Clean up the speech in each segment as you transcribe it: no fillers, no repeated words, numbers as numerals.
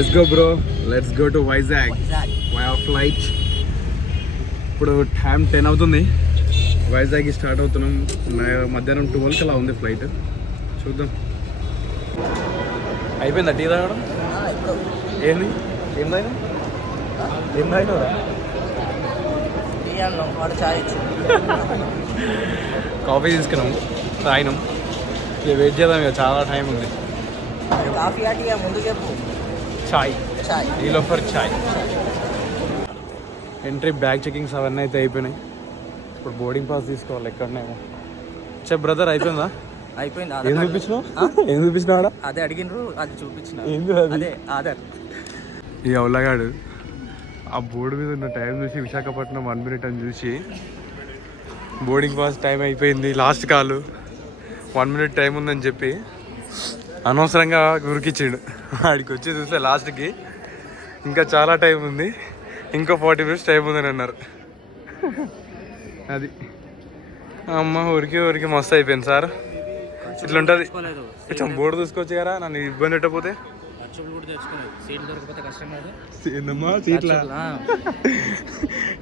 Let's go bro, let's go to Vizag via flight. ఇప్పుడు time 10 అవుతుంది. వైజాగ్కి start అవుతున్నాం. మధ్యాహ్నం 12కి అలా ఉంది ఫ్లైట్. చూద్దాం. అయిపోయిందా టీ తాగడం? ఏంది ఏం తాగినవరా? కాఫీ తీసుకున్నాం, తాగినాం. ఇక వెయిట్ చేద్దాం, ఇక చాలా టైం ఉంది. చాయ్ ఈలో for chai. Entry bag checkings అవన్నీ అయితే అయిపోయినాయి. ఇప్పుడు బోర్డింగ్ పాస్ తీసుకోవాలి ఎక్కడనేమో. చెప్ బ్రదర్, అయిపోయిందా? అయిపోయింది. ఏం చూపించినావు? అదే అడిగినారు, అది చూపించిన. అదే ఆధార్. ఈ అవలగాడు ఆ బోర్డు మీద ఉన్న టైం చూసి విశాఖపట్నం 1 minute అని చూసి బోర్డింగ్ పాస్ టైం అయిపోయింది, లాస్ట్ కాలు 1 minute టైం ఉందని చెప్పి అనవసరంగా గురికిచ్చాడు. ఆడికి వచ్చి చూస్తే లాస్ట్కి ఇంకా చాలా టైం ఉంది, ఇంకా 40 minutes టైం ఉందని అన్నారు. అది అమ్మ ఊరికి మస్తు అయిపోయింది సార్. ఇట్లా ఉంటుంది. కొంచెం బోర్డు చూసుకోవచ్చు కదా, నన్ను ఇబ్బంది పెట్టకపోతే. ఏందమ్మా సీట్లా?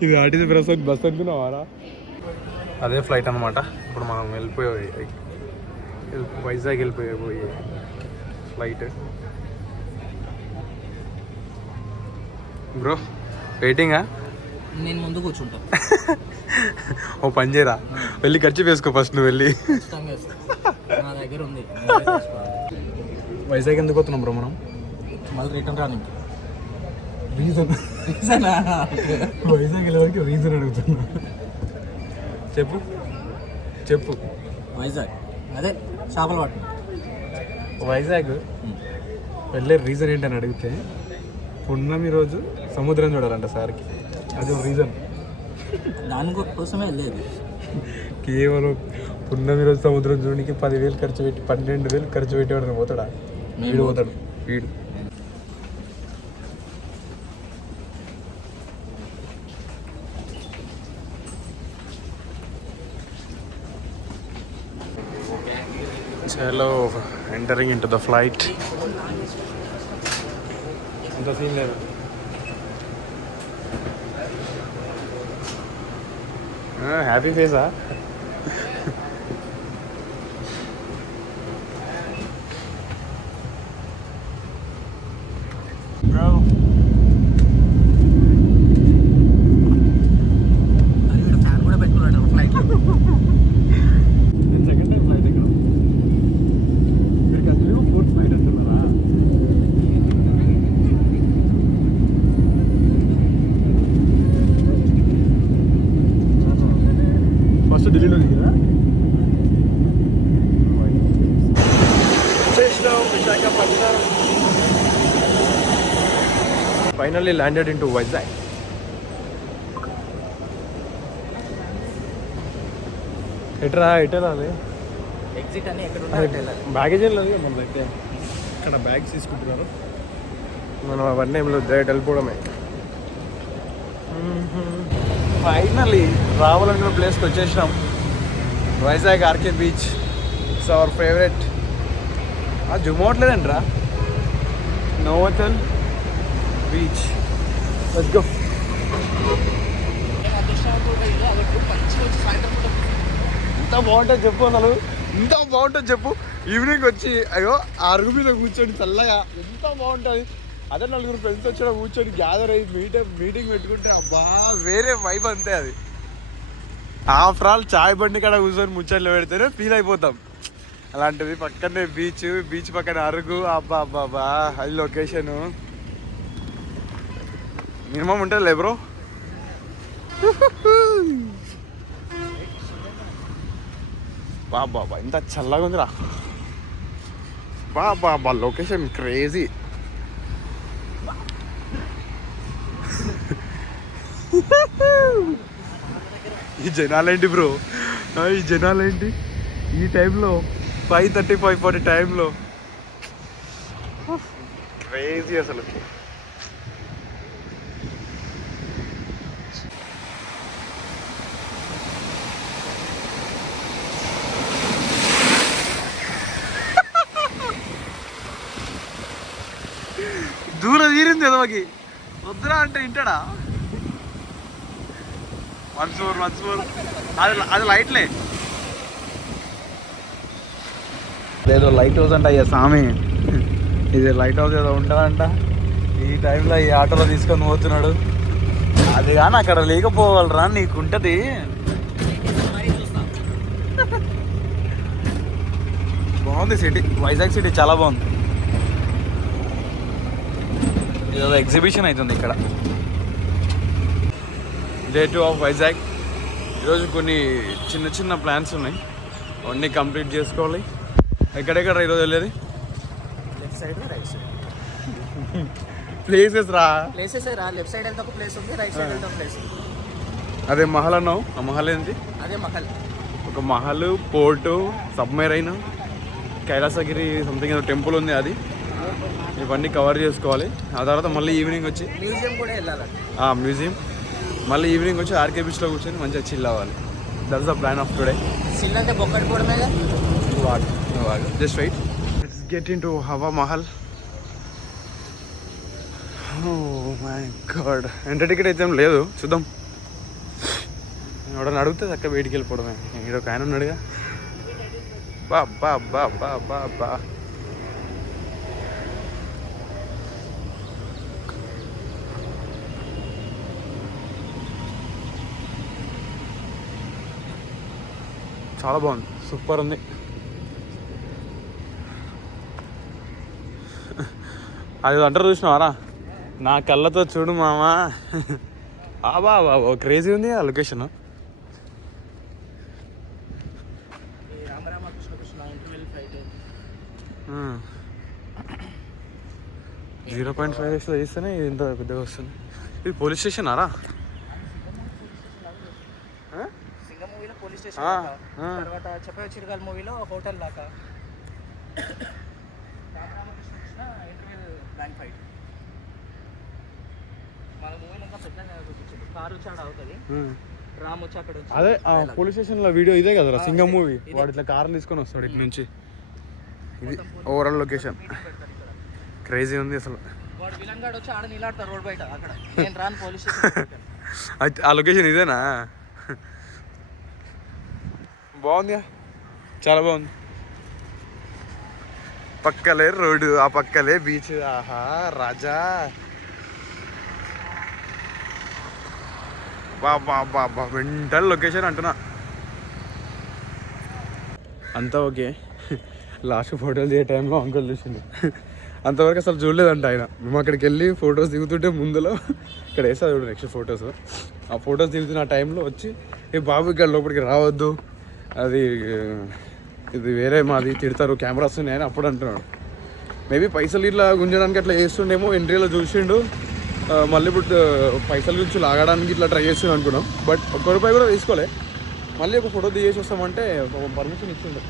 ఇది ఆర్టీసీ బస్ అనుకున్నావారా? అదే ఫ్లైట్ అనమాట. ఇప్పుడు మనం వైజాగ్ వెళ్ళిపోయే ఫ్లైట్. బ్రో వెయిటింగా? నేను ముందు కూర్చుంటా. ఓ పని చేయరా, వెళ్ళి ఖర్చు వేసుకో ఫస్ట్. నువ్వు వెళ్ళి నా దగ్గర ఉంది. వైజాగ్ ఎందుకు వస్తున్నాం బ్రో మనం? మళ్ళీ రిటర్న్ రాని రీజన్ వైజాగ్ వెళ్ళేవారికి రీజన్ అడుగుతున్నా. చెప్పు. వైజాగ్ అదే చేపలు పట్టు. వైజాగ్ వెళ్ళే రీజన్ ఏంటని అడిగితే, పున్నమి రోజు సముద్రం చూడాలంట సార్కి. అది ఒక రీజన్. దానికోసమే వెళ్ళేది. కేవలం పున్నమి రోజు సముద్రం చూడడానికి 10,000 ఖర్చు పెట్టి 12,000 ఖర్చు పెట్టేవాడు పోతాడా? వీడు పోతాడు. చలో entering in to the flight. అంత సీన్ లేదు. హ్యాపీ ఫేసా? ఫ్యాన్ కూడా పెట్టుకున్నాడు ఫ్లైట్. సెకండ్ టైం ఫ్లైట్ ఎక్కడ? మీరు 4th ఫ్లైట్ అంటున్నారా? ఫస్ట్ ఢిల్లీలో దిగిరా? Finally landed into Vizag. ఎట్లా అది ఎగ్జిట్ అని ఎక్కడ బ్యాగేజ్ ఏం లేదు మన దగ్గర. ఇక్కడ బ్యాగ్స్ తీసుకుంటున్నారు, మనం అవన్నీ ఏం లేదు, డైరెక్ట్ వెళ్ళిపోవడమే. ఫైనల్లీ రావాలనుకున్న ప్లేస్కి వచ్చేసినాం. Vizag RK beach it's our favourite. Zoom అవట్లేదంట్రా. Novotel beach. Let's go. ఇంత బాగుంటుంది చెప్పు అసలు, ఇంత బాగుంటుంది చెప్పు. ఈవినింగ్ వచ్చి అయ్యో అరుగు మీద కూర్చొని చల్లగా ఎంత బాగుంటుంది. అదే నలుగురు ఫ్రెండ్స్ వచ్చి కూర్చొని గ్యాదర్ అయ్యి మీటింగ్ పెట్టుకుంటే అబ్బా వేరే వైబ్ అంతే. అది ఆఫ్టర్ ఆల్ చాయ్ బండి కాడ కూర్చొని ముచ్చట్లు పెడితేనే ఫీల్ అయిపోతాం. అలాంటిది పక్కనే బీచ్ పక్కన అరుగు. అబ్బా అబ్బా అది లొకేషను మినిమం ఉంటుంది బ్రో. బాబా ఇంత చల్లగా ఉందిరా. బాబా లొకేషన్ క్రేజీ. ఈ జనాలేంటి బ్రో, ఈ జనాలేంటి ఈ టైంలో 5:30 5:40 టైంలో? క్రేజీ అసలు. దూరం తీరింది ఎదవకి వద్దురా అంటే వింటాడా వన్స్ మోర్ అది లైట్లే ఏదో లైట్ హౌస్ అంట అయ్యా స్వామి ఇది లైట్ హౌస్ ఏదో ఉంటుందంట ఈ టైంలో ఈ ఆటోలో తీసుకొని పోతున్నాడు అది కానీ అక్కడ లేకపోవాలరా నీకుంటది బాగుంది సిటీ వైజాగ్ సిటీ చాలా బాగుంది ఏదో ఎగ్జిబిషన్ అవుతుంది ఇక్కడ డే 2 ఆఫ్ వైజాగ్ ఈరోజు కొన్ని చిన్న చిన్న ప్లాన్స్ ఉన్నాయి అవన్నీ కంప్లీట్ చేసుకోవాలి ఎక్కడెక్కడ ఈరోజు వెళ్ళేది left side right side places రా ప్లేసెస్ రా లెఫ్ట్ సైడ్ వెళ్తే ఒక ప్లేస్ ఉంది రైట్ సైడ్ వెళ్తే ఒక ప్లేస్ ఉంది అదే మహల్ అన్నావు ఆ మహల్ ఏంటి అదే మహల్ ఒక Mahal port submarine Kailasagiri something ఏదో టెంపుల్ ఉంది అది ఇవన్నీ కవర్ చేసుకోవాలి ఆ తర్వాత మళ్ళీ ఈవినింగ్ వచ్చి మ్యూజియం కూడా వెళ్ళాలండి మ్యూజియం మళ్ళీ ఈవినింగ్ వచ్చి ఆర్కే బీచ్లో కూర్చొని మంచిగా చిల్ అవ్వాలి that's the plan of today chill అంటే బొక్కటి పోవడమే just right let's get in to Hawa Mahal oh my god enter ticket అయితే ఏం లేదు చూద్దాం ఎవడన్నా అడిగితే చక్కగా బయటికి వెళ్ళిపోవడమే ఇక్కడ ఒక ఆయన ఉన్నాడుగా బా బా బా బా బా బా చాలా బాగుంది సూపర్ ఉంది అది అంటారు చూసినావారా నా కళ్ళతో చూడు మామా బాబా బాబా క్రేజీ ఉంది ఆ లొకేషన్ రామరామకృష్ణ కృష్ణ ఇంటర్వెల్ ఫ్లైట్ 0.5 చేస్తేనే ఇది ఇంత పెద్దగా వస్తుంది ఇది పోలీస్ స్టేషన్ ఆరా సింగం మూవీలో పోలీస్ స్టేషన్ తర్వాత చెప్పే చిరగాల్ మూవీలో హోటల్ లాగా రామరామకృష్ణ కృష్ణ ఇంటర్వెల్ బ్యాంక్ ఫైట్ మన మూవీలో ఇంకా పెద్దగా చూపించారు కారు చాడ అవుతుంది రామ్ వచ్చి అక్కడ అదే పోలీస్ స్టేషన్ లో వీడియో ఇదే కదరా సింగం మూవీ వాడు ఇట్లా కార్లు తీసుకొని వస్తాడు ఇటు నుంచి ఇది ఓవరాల్ లొకేషన్ క్రేజీ ఉంది అసలు వాడు విలన్ గాడు వచ్చి ఆడ నిలాడతారు రోడ్ బయట అక్కడ నేను రాను పోలీస్ స్టేషన్ ఆ లొకేషన్ ఇదేనా బాగుంది చాలా బాగుంది పక్కలే రోడ్డు ఆ పక్కలే బీచ్ ఆహా రాజా బా మెంటల్ లొకేషన్ అంటున్నా అంతా ఓకే లాస్ట్ ఫోటోలు దిగే టైంలో అంకుల్ చూసిండు అంతవరకు అసలు చూడలేదంట ఆయన మేము అక్కడికి వెళ్ళి ఫొటోస్ దిగుతుంటే ముందులో ఇక్కడ వేస్తా చూడు నెక్స్ట్ ఫొటోస్ ఆ ఫొటోస్ దిగుతున్న టైంలో వచ్చి ఏ బాబు ఇక్కడ లోపలికి రావద్దు అది ఇది వేరే మాది తిడతారు కెమెరాస్ ఉన్నాయని అప్పుడు అంటున్నాడు మేబీ పైసలు ఇట్లా గుంజడానికి అట్లా చేస్తుండేమో ఎంట్రీలో చూసిండు మళ్ళీ ఇప్పుడు పైసల గురించి లాగడానికి ఇట్లా ట్రై చేస్తుండే అనుకున్నాం బట్ ఒక్క రూపాయి కూడా తీసుకోలే మళ్ళీ ఒక ఫోటో దిగేసి వస్తామంటే పర్మిషన్ ఇచ్చిండు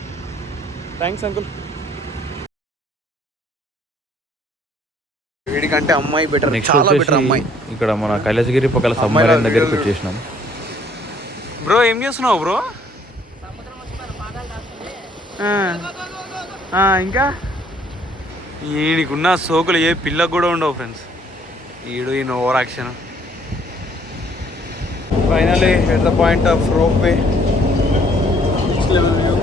థ్యాంక్స్ అంకుల్ వీడికంటే అమ్మాయి బెటర్ చాలా బెటర్ అమ్మాయి ఇక్కడ మన కైలాసగిరి పక్కల సబ్మరైన్ దగ్గర పెట్టేసినాం బ్రో ఏం చేస్తున్నావు బ్రో ఇంకా ఈయనకున్న సోకులు ఏ పిల్లకు కూడా ఉండవు ఫ్రెండ్స్ ఈయన over action finally at the point of rope way next level view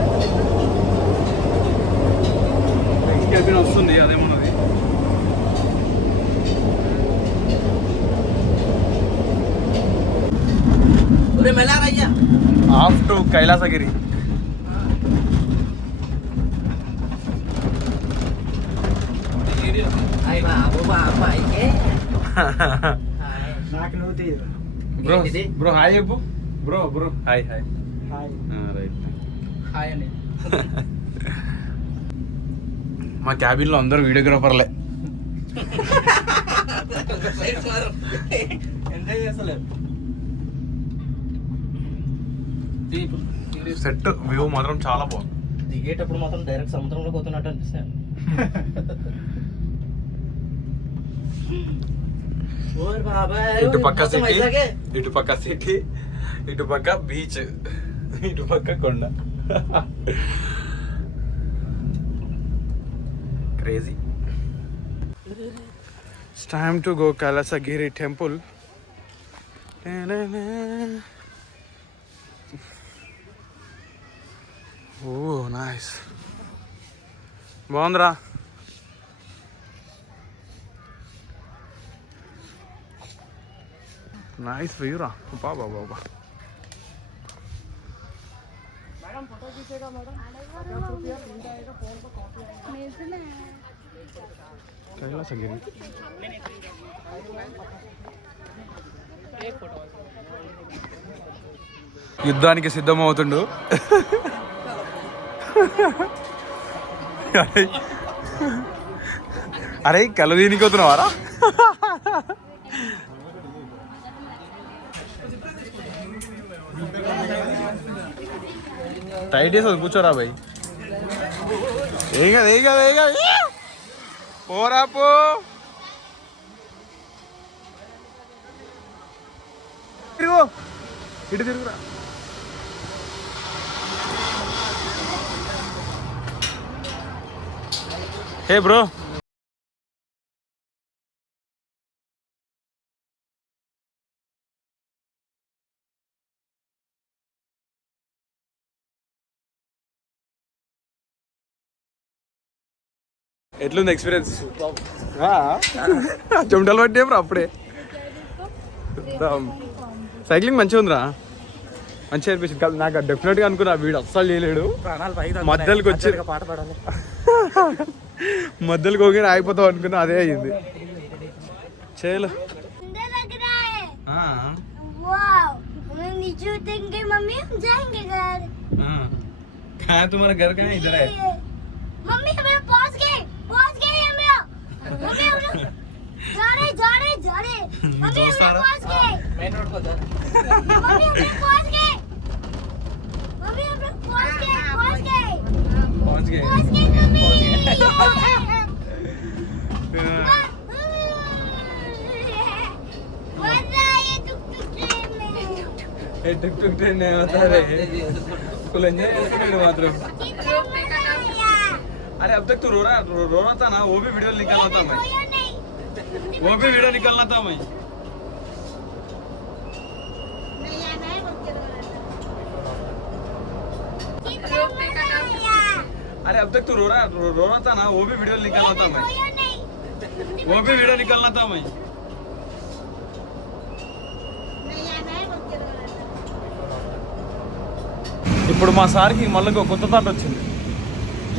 next cabin వస్తుంది అదేమన్నది off to Kailasagiri bro bro hi చెప్పు bro bro hi hi right hi అండి మా క్యాబిన్లో అందరూ వీడియోగ్రాఫర్లే ఎంజాయ్ చేస్తలేదు సెట్ వ్యూ మాత్రం చాలా బాగుంది దిగేటప్పుడు మాత్రం డైరెక్ట్ సముద్రంలో పోతున్నట్టు అనిపిస్తాను ఇటు పక్క సిటీ ఇటు పక్క బీచ్ ఇటు పక్క కొండ crazy it's time to go Kailasagiri temple. Oh nice, బాగుందిరా. నైస్ వ్యూ రా బాబా బాబా. కైలాసగిరి యుద్ధానికి సిద్ధమవుతుండు. అరే కళ్ళు దీనికి అవుతున్నావారా? టైట్ చేస్తుంది, కూర్చోరా బాయ్. ఏం కాదు ఏం కాదు ఏం కాదు, పోరా పో. తిరుగు, ఇటు తిరుగురా. హే బ్రో, ఎట్లుంది ఎక్స్పీరియన్స్? చెమటలు పట్టేప్పుడు అప్పుడే. సైక్లింగ్ మంచిగా ఉందిరా, మంచిగా అనిపించింది. కాదు నాకు డెఫినెట్గా అనుకున్నా వీడు అస్సలు చేయలేడు. మధ్యలోకి వచ్చి పాట పాడాలి, మధ్యలోకి ಹೋಗಿ ఆగిపోతావు అనుకున్నా, అదే అయ్యింది. చేయలే मम्मी हम जाएंगे घर। कहाँ तुम्हारा घर कहाँ है? इधर है। मम्मी हम लोग पहुंच गए हम लोग। मम्मी हम लोग जा रहे मम्मी हम लोग पहुंच गए मेन रोड को जा। मम्मी हम लोग पहुंच गए मम्मी हम लोग पहुंच गए मम्मी। मजा ये टुक टुक ट्रेन में टुक होता रे फुल एंजॉय करने मात्र। अरे अब तक तो रो रहा था ना, वो भी वीडियो निकालना था मैं, वो भी वीडियो निकालना था मैं। अरे अब तक तो रो रहा था ना, वो भी वीडियो निकालना था मैं, वो भी वीडियो निकालना था मैं। ఇప్పుడు మా సార్కి మళ్ళీ ఒక కొత్త థాట్ వచ్చింది.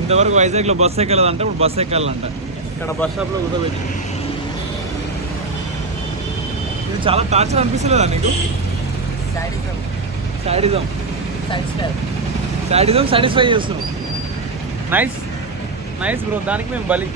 ఇంతవరకు వైజాగ్లో బస్సు ఎక్కలేదంటే ఇప్పుడు బస్సు ఎక్కాలంట. ఇక్కడ బస్ స్టాప్లో కూర్చోబెట్టి. ఇది చాలా టార్చర్ అనిపిస్తలేదా నీకు? సాడిజం సాటిస్ఫై చేస్తున్నాం. నైస్ బ్రో, దానికి మేము బలి.